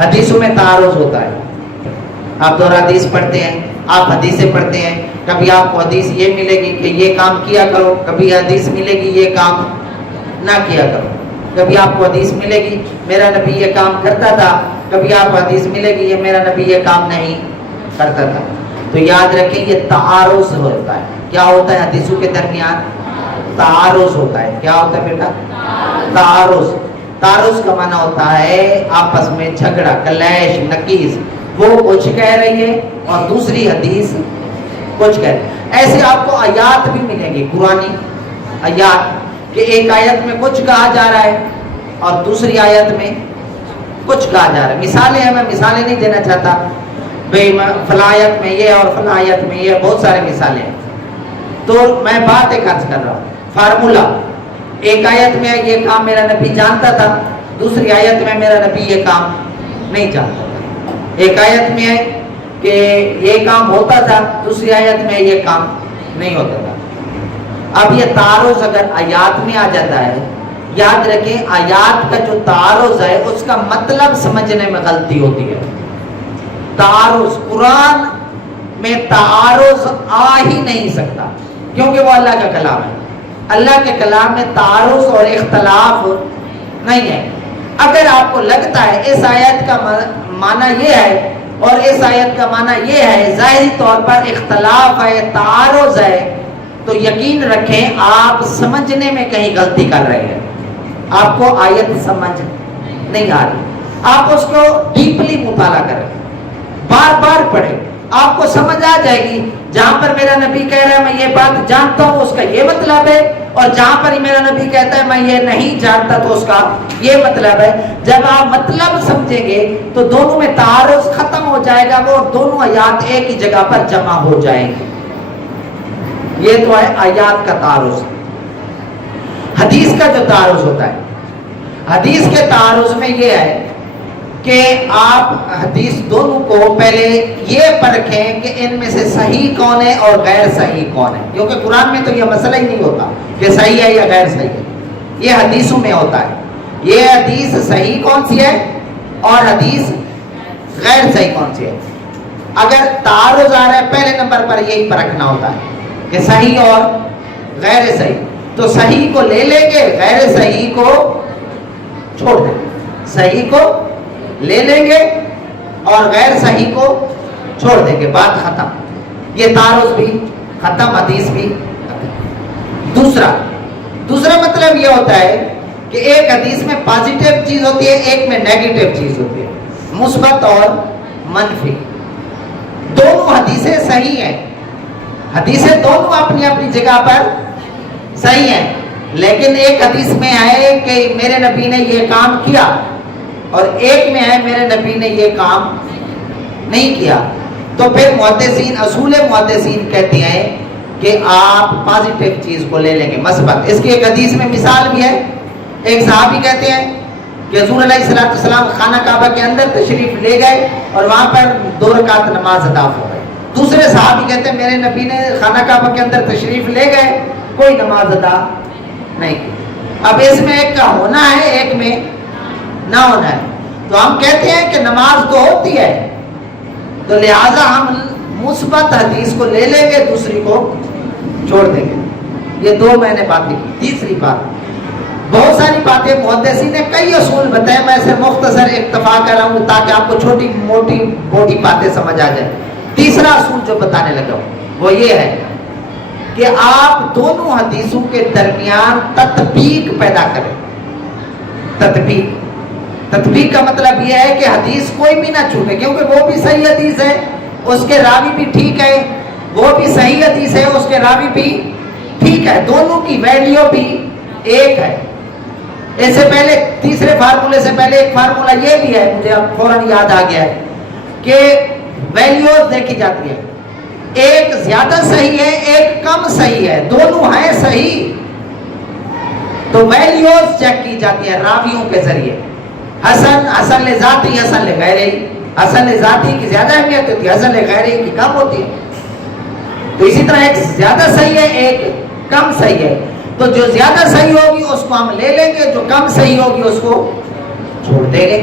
حدیثوں میں تعارض ہوتا ہے. آپ دور حدیث پڑھتے ہیں, آپ حدیثیں پڑھتے ہیں, کبھی آپ کو حدیث یہ ملے گی کہ یہ کام کیا کرو, کبھی حدیث ملے گی یہ کام نہ کیا کرو. کبھی آپ کو حدیث ملے گی میرا نبی یہ کام کرتا تھا, کبھی آپ کو حدیث ملے گی یہ میرا نبی یہ کام نہیں کرتا تھا. تو یاد رکھیں یہ تعارض ہوتا ہے. کیا ہوتا ہے حدیثوں کے درمیان؟ تعارض ہوتا ہے. کیا ہوتا ہے بیٹا؟ تعارض. تعارض کا معنی ہوتا ہے آپس میں جھگڑا, کلیش, نکیز. وہ کچھ کہہ رہی ہے اور دوسری حدیث کچھ کہہ رہی ہے. ایسے آپ کو آیات بھی ملیں گی, قرآنی آیات, کہ ایک آیت میں کچھ کہا جا رہا ہے اور دوسری آیت میں کچھ کہا جا رہا ہے. مثالیں ہیں, میں مثالیں نہیں دینا چاہتا بھئی فلاں آیت میں یہ اور فلاں آیت میں یہ, بہت سارے مثالیں ہیں. تو میں بات ایک عرض کر رہا ہوں, فارمولا. ایک آیت میں یہ کام میرا نبی جانتا تھا, دوسری آیت میں میرا نبی یہ کام نہیں جانتا تھا. ایک آیت میں ہے کہ یہ کام ہوتا تھا, دوسری آیت میں یہ کام نہیں ہوتا تھا. اب یہ تعارض اگر آیات میں آ جاتا ہے, یاد رکھیں آیات کا جو تعارض ہے اس کا مطلب سمجھنے میں غلطی ہوتی ہے. تعارض, قرآن میں تعارض آ ہی نہیں سکتا کیونکہ وہ اللہ کا کلام ہے. اللہ کے کلام میں تعارض اور اختلاف نہیں ہے. اگر آپ کو لگتا ہے اس آیت کا معنی یہ ہے اور اس آیت کا معنی یہ ہے, ظاہری طور پر اختلاف ہے, تعارض ہے, تو یقین رکھیں آپ سمجھنے میں کہیں غلطی کر رہے ہیں. آپ کو آیت سمجھ نہیں آ رہی. آپ اس کو ڈیپلی مطالعہ کریں, بار بار پڑھیں, آپ کو سمجھ آ جائے گی. جہاں پر میرا نبی کہہ رہا ہے میں یہ بات جانتا ہوں, اس کا یہ مطلب ہے, اور جہاں پر میرا نبی کہتا ہے میں یہ نہیں جانتا تو اس کا یہ مطلب ہے. جب آپ مطلب سمجھیں گے تو دونوں میں تعارض ختم ہو جائے گا, وہ دونوں آیات ایک ہی جگہ پر جمع ہو جائیں گے. یہ تو ہے آیات کا تعارض. حدیث کا جو تعارض ہوتا ہے, حدیث کے تعارض میں یہ ہے کہ آپ حدیث دونوں کو پہلے یہ پرکھیں کہ ان میں سے صحیح کون ہے اور غیر صحیح کون ہے. کیونکہ قرآن میں تو یہ مسئلہ ہی نہیں ہوتا کہ صحیح ہے یا غیر صحیح ہے, یہ حدیثوں میں ہوتا ہے. یہ حدیث صحیح کون سی ہے اور حدیث غیر صحیح کون سی ہے. اگر تعارض آ رہا ہے پہلے نمبر پر یہی پرکھنا ہوتا ہے کہ صحیح اور غیر صحیح. تو صحیح کو لے لیں گے, غیر صحیح کو چھوڑ دیں گے. صحیح کو لے لیں گے اور غیر صحیح کو چھوڑ دیں گے, بات ختم. یہ تعارض بھی ختم, حدیث بھی ختم. دوسرا مطلب یہ ہوتا ہے کہ ایک حدیث میں پازیٹیو چیز ہوتی ہے, ایک میں نیگیٹو چیز ہوتی ہے, مثبت اور منفی. دونوں حدیثیں صحیح ہیں, حدیثیں دونوں اپنی اپنی جگہ پر صحیح ہیں, لیکن ایک حدیث میں ہے کہ میرے نبی نے یہ کام کیا اور ایک میں ہے میرے نبی نے یہ کام نہیں کیا. تو پھر محدثین, اصول محدثین کہتے ہیں کہ آپ پازیٹیو چیز کو لے لیں گے, مثبت. اس کی ایک حدیث میں مثال بھی ہے. ایک صحابی کہتے ہیں کہ حضور علیہ السلام خانہ کعبہ کے اندر تشریف لے گئے اور وہاں پر 2 رکعت نماز ادا ہو گئی. دوسرے صحابی کہتے ہیں میرے نبی نے خانہ کعبہ کے اندر تشریف لے گئے, کوئی نماز ادا نہیں کی. اب اس میں ایک کا ہونا ہے, ایک میں نہ ہونا ہے. تو ہم کہتے ہیں کہ نماز تو ہوتی ہے, تو لہٰذا ہم مثبت حدیث کو لے لیں گے, دوسری کو چھوڑ دیں گے. یہ 2 میں نے باتیں کی. تیسری بات, بہت ساری باتیں محدثین نے کئی اصول بتائے, میں اسے مختصر اکتفا کر رہا ہوں تاکہ آپ کو چھوٹی موٹی باتیں سمجھ آ جائے. تیسرا اصول جو بتانے لگا ہوں وہ یہ ہے کہ آپ دونوں حدیثوں کے درمیان تطبیق پیدا کریں. تطبیق کا مطلب یہ ہے کہ حدیث کوئی بھی نہ چھوٹے, کیونکہ وہ بھی صحیح حدیث ہے, اس کے راوی بھی ٹھیک ہے, وہ بھی صحیح حدیث ہے, اس کے راوی بھی ٹھیک ہے, دونوں کی ویلیو بھی ایک ہے. اس سے پہلے, تیسرے فارمولے سے پہلے ایک فارمولہ یہ بھی ہے, مجھے اب فوراً یاد آ گیا ہے, کہ ویلیوز دیکھی جاتی ہے. ایک زیادہ صحیح ہے, ایک کم صحیح ہے, دونوں ہیں صحیح, تو ویلیوز چیک کی جاتی ہیں راویوں کے ذریعے. حسن لذاتی, حسن لغیرہی. حسن ذاتی کی زیادہ اہمیت ہوتی ہے, حسن لغیرہی کی کم ہوتی ہے. تو اسی طرح ایک زیادہ صحیح ہے, ایک کم صحیح ہے, تو جو زیادہ صحیح ہوگی اس کو ہم لے لیں گے, جو کم صحیح ہوگی اس کو چھوڑ دیں گے.